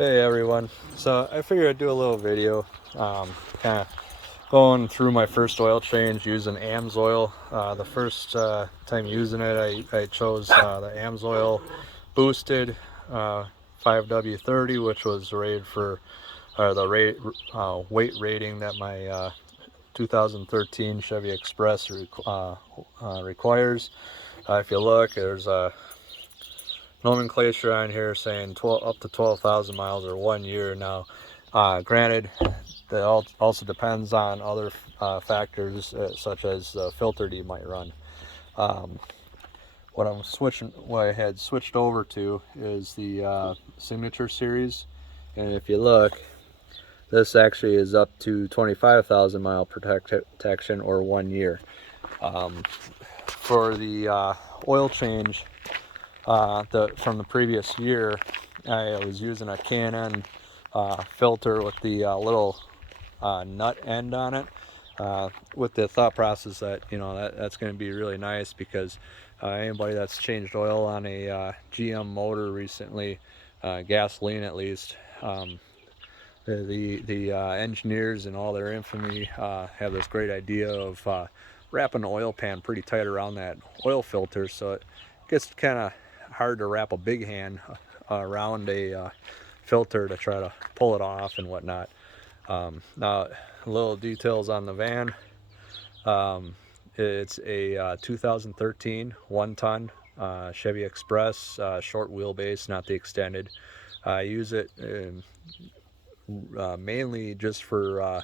Hey everyone, so I figured I'd do a little video, kind of going through my first oil change using Amsoil. The first time using it, I chose the Amsoil boosted 5W30, which was rated for weight rating that my 2013 Chevy Express requires. If you look, there's a nomenclature on here saying up to 12,000 miles or 1 year. Now, granted, that also depends on other factors such as the filter you might run. What I had switched over to is the Signature series, and if you look, this actually is up to 25,000 mile protection or 1 year. For the oil change, from the previous year, I was using a K&N filter with the little nut end on it, with the thought process that that's going to be really nice because anybody that's changed oil on a GM motor recently, gasoline at least, the engineers and all their infamy have this great idea of wrapping the oil pan pretty tight around that oil filter, so it gets kind of hard to wrap a big hand around a filter to try to pull it off and whatnot. Now, little details on the van. It's a 2013 1-ton Chevy Express, short wheelbase, not the extended. I use it mainly just for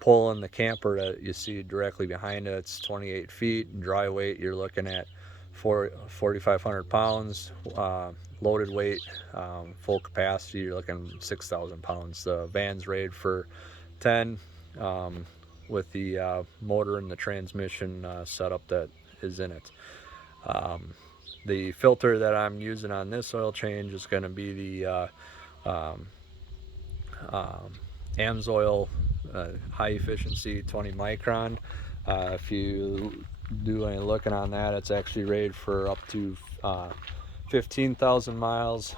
pulling the camper that you see directly behind it. It's 28 feet. Dry weight, you're looking at 4,500 pounds. Loaded weight, full capacity, you're looking 6,000 pounds. The van's rated for 10 with the motor and the transmission setup that is in it. The filter that I'm using on this oil change is going to be the Amsoil high efficiency 20 micron. If you do any looking on that, it's actually rated for up to 15,000 miles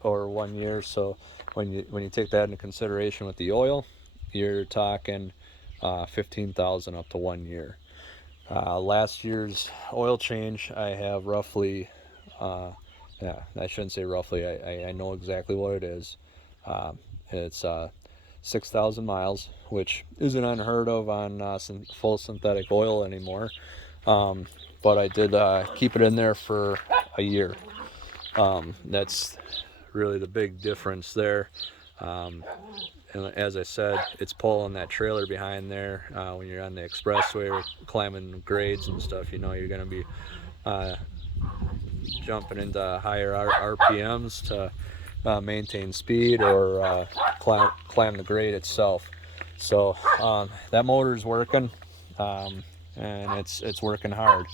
or 1 year. So when you take that into consideration with the oil, you're talking 15,000 up to 1 year. Last year's oil change, I have roughly, yeah, I shouldn't say roughly, I know exactly what it is. It's 6,000 miles, which isn't unheard of on full synthetic oil anymore. But I did keep it in there for a year. That's really the big difference there. And as I said, it's pulling that trailer behind there. When you're on the expressway or climbing grades and stuff, you're going to be jumping into higher RPMs to maintain speed or climb the grade itself. So that motor is working, and it's working hard.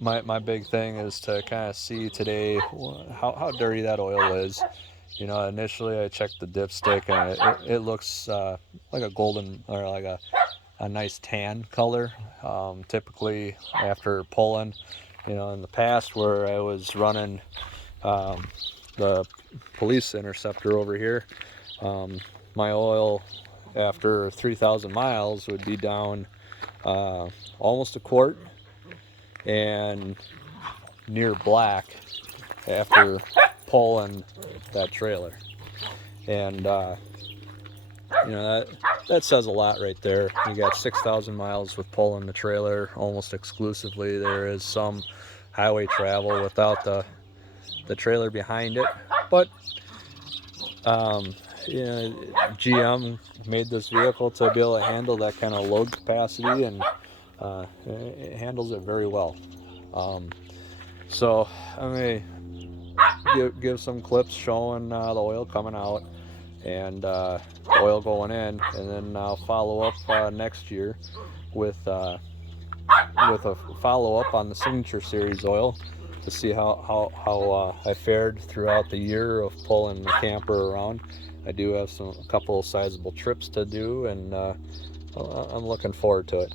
My big thing is to kind of see today how dirty that oil is. Initially I checked the dipstick and it looks like a golden, or like a nice tan color. Typically after pulling, in the past where I was running the police interceptor over here, my oil after 3,000 miles would be down almost a quart and near black after pulling that trailer. And that says a lot right there. You got 6,000 miles with pulling the trailer almost exclusively. There is some highway travel without the trailer behind it, but GM made this vehicle to be able to handle that kind of load capacity, and it handles it very well. So I may give some clips showing the oil coming out and oil going in, and then I'll follow up next year with a follow-up on the Signature series oil to see how I fared throughout the year of pulling the camper around. I do have a couple of sizable trips to do, and I'm looking forward to it.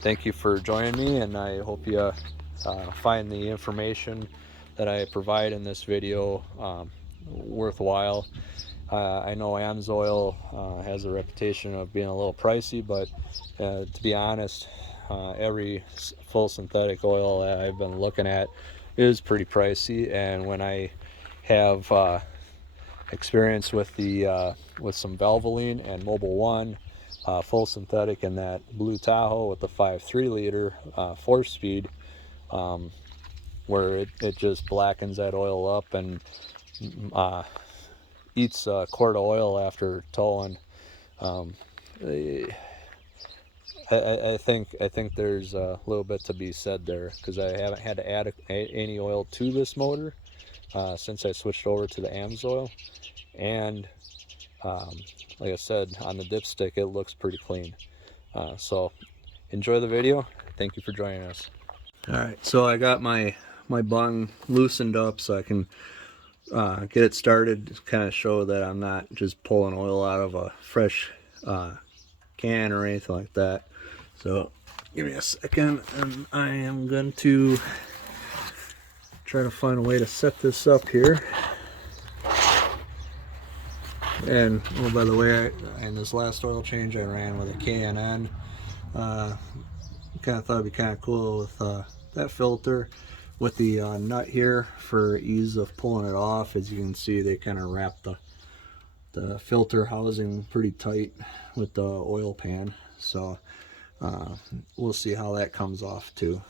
Thank you for joining me, and I hope you find the information that I provide in this video worthwhile. I know Amsoil has a reputation of being a little pricey, but to be honest, every full synthetic oil that I've been looking at is pretty pricey. And when I have experience with the with some Valvoline and Mobil 1 full synthetic in that blue Tahoe with the 5.3 liter 4-speed, where it just blackens that oil up and eats a quart of oil after towing. I think there's a little bit to be said there, because I haven't had to add any oil to this motor since I switched over to the Amsoil, and like I said, on the dipstick it looks pretty clean. So enjoy the video. Thank you for joining us. Alright, so I got my bung loosened up so I can get it started, to kind of show that I'm not just pulling oil out of a fresh can or anything like that. So give me a second, and I am going to try to find a way to set this up here. And oh, by the way, in this last oil change I ran with a K&N. Kind of thought it'd be kind of cool with that filter with the nut here for ease of pulling it off. As you can see, they kind of wrap the filter housing pretty tight with the oil pan. So we'll see how that comes off too.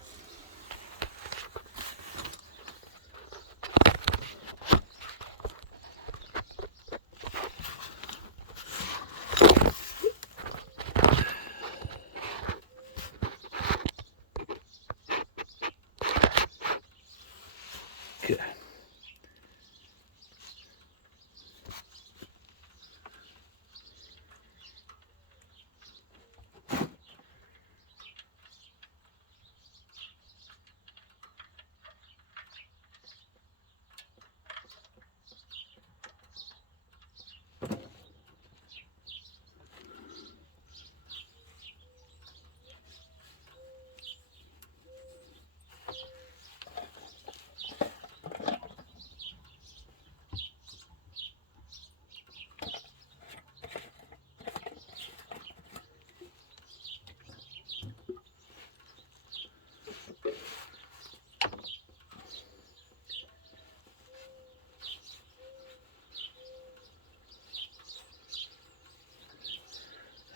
Okay.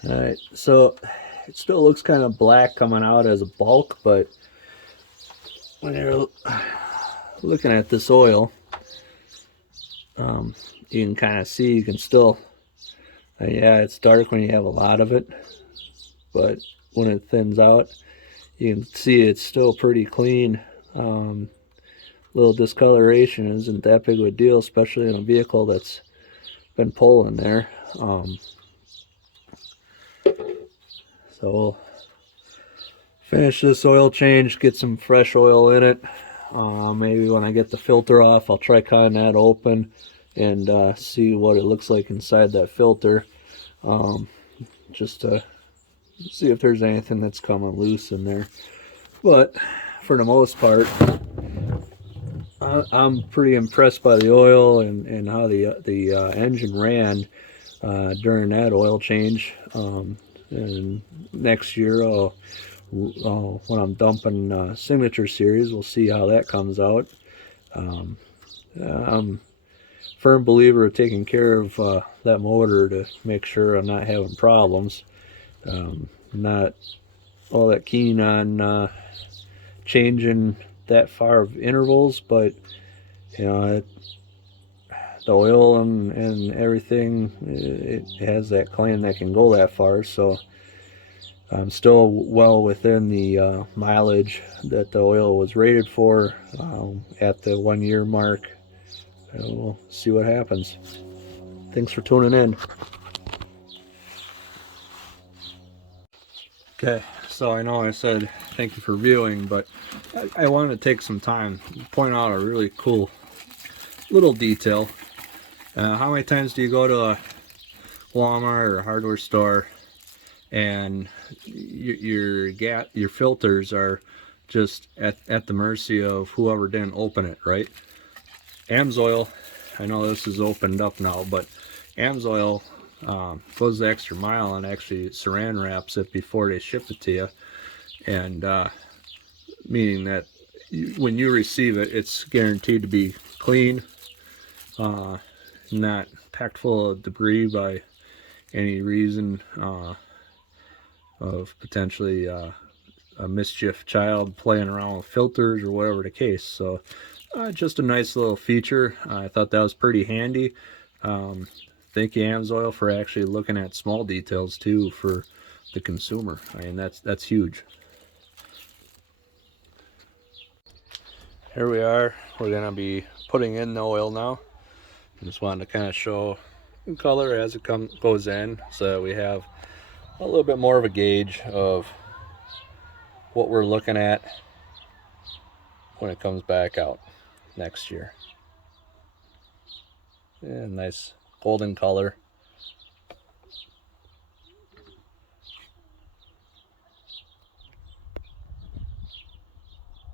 Alright, so it still looks kind of black coming out as a bulk, but when you're looking at this oil, you can kind of see, you can still, yeah, it's dark when you have a lot of it, but when it thins out, you can see it's still pretty clean. Little discoloration isn't that big of a deal, especially in a vehicle that's been pulling there. So we'll finish this oil change, get some fresh oil in it. Maybe when I get the filter off, I'll try cutting that open and see what it looks like inside that filter, just to see if there's anything that's coming loose in there. But for the most part, I'm pretty impressed by the oil and how the engine ran during that oil change. And next year, when I'm dumping Signature Series, we'll see how that comes out. I'm a firm believer of taking care of that motor to make sure I'm not having problems. Not all that keen on changing that far of intervals, but you know, the oil and everything, it has that claim that can go that far. So I'm still well within the mileage that the oil was rated for at the 1 year mark. We'll see what happens. Thanks for tuning in. Okay, so I know I said thank you for viewing, but I wanted to take some time to point out a really cool little detail. How many times do you go to a Walmart or a hardware store and your filters are just at the mercy of whoever didn't open it, right? Amsoil, I know this is opened up now, but Amsoil goes the extra mile and actually saran wraps it before they ship it to you, and meaning that when you receive it, it's guaranteed to be clean, not packed full of debris by any reason of potentially a mischief child playing around with filters or whatever the case. So just a nice little feature. I thought that was pretty handy. Thank you, Amsoil, for actually looking at small details too for the consumer. I mean, that's huge. Here we are. We're gonna be putting in the oil now. I just wanted to kind of show color as it goes in, so we have a little bit more of a gauge of what we're looking at when it comes back out next year. Yeah, nice golden color.